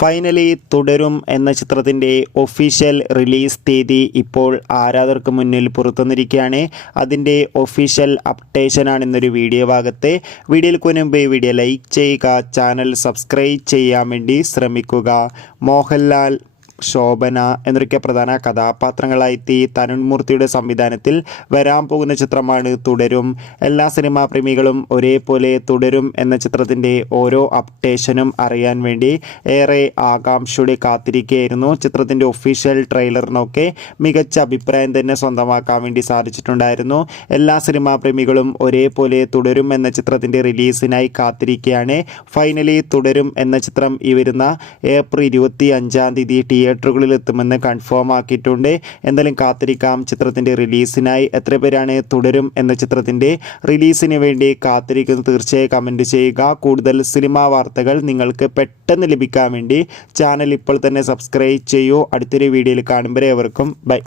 Finally തുടരും എന്ന ചിത്രത്തിന്റെ ഒഫീഷ്യൽ റിലീസ് തീയതി ഇപ്പോൾ ആരാധകർക്ക് മുന്നിൽ പുറത്തുനിന്നിരിക്കുകയാണ് അതിന്റെ ഒഫീഷ്യൽ അപ്ഡേഷനാണ് ഇന്നൊരു വീഡിയോ ഭാഗത്ത്. വീഡിയോയിൽ മുൻപ് വീഡിയോ ലൈക്ക് ചെയ്യുക ചാനൽ സബ്സ്ക്രൈബ് ചെയ്യാൻ വേണ്ടി ശ്രമിക്കുക. മോഹൻലാൽ ശോഭന എന്നൊക്കെ പ്രധാന കഥാപാത്രങ്ങളായെത്തി തനുൺമൂർത്തിയുടെ സംവിധാനത്തിൽ വരാൻ പോകുന്ന ചിത്രമാണ് തുടരും. എല്ലാ സിനിമാ പ്രേമികളും ഒരേപോലെ തുടരും എന്ന ചിത്രത്തിന്റെ ഓരോ അപ്ഡേഷനും അറിയാൻ വേണ്ടി ഏറെ ആകാംക്ഷയോടെ കാത്തിരിക്കുകയായിരുന്നു. ചിത്രത്തിന്റെ ഒഫീഷ്യൽ ട്രെയിലറിനൊക്കെ മികച്ച അഭിപ്രായം തന്നെ സ്വന്തമാക്കാൻ വേണ്ടി സാധിച്ചിട്ടുണ്ടായിരുന്നു. എല്ലാ സിനിമാ പ്രേമികളും ഒരേപോലെ തുടരും എന്ന ചിത്രത്തിന്റെ റിലീസിനായി കാത്തിരിക്കുകയാണ്. ഫൈനലി തുടരും എന്ന ചിത്രം ഈ വരുന്ന ഏപ്രിൽ ഇരുപത്തി അഞ്ചാം തീയതി തിയേറ്ററുകളിൽ എത്തുമെന്ന് കൺഫേം ആക്കിയിട്ടുണ്ട്. എന്തായാലും കാത്തിരിക്കാം. ചിത്രത്തിന്റെ റിലീസിനായി എത്ര പേരാണ് തുടരും എന്ന ചിത്രത്തിന്റെ റിലീസിന് വേണ്ടി കാത്തിരിക്കുന്നത് തീർച്ചയായും കമന്റ് ചെയ്യുക. കൂടുതൽ സിനിമാ വാർത്തകൾ നിങ്ങൾക്ക് പെട്ടെന്ന് ലഭിക്കാൻ വേണ്ടി ചാനൽ ഇപ്പോൾ തന്നെ സബ്സ്ക്രൈബ് ചെയ്യൂ. അടുത്തൊരു വീഡിയോയിൽ കാണുമ്പോൾ ഏവർക്കും ബൈ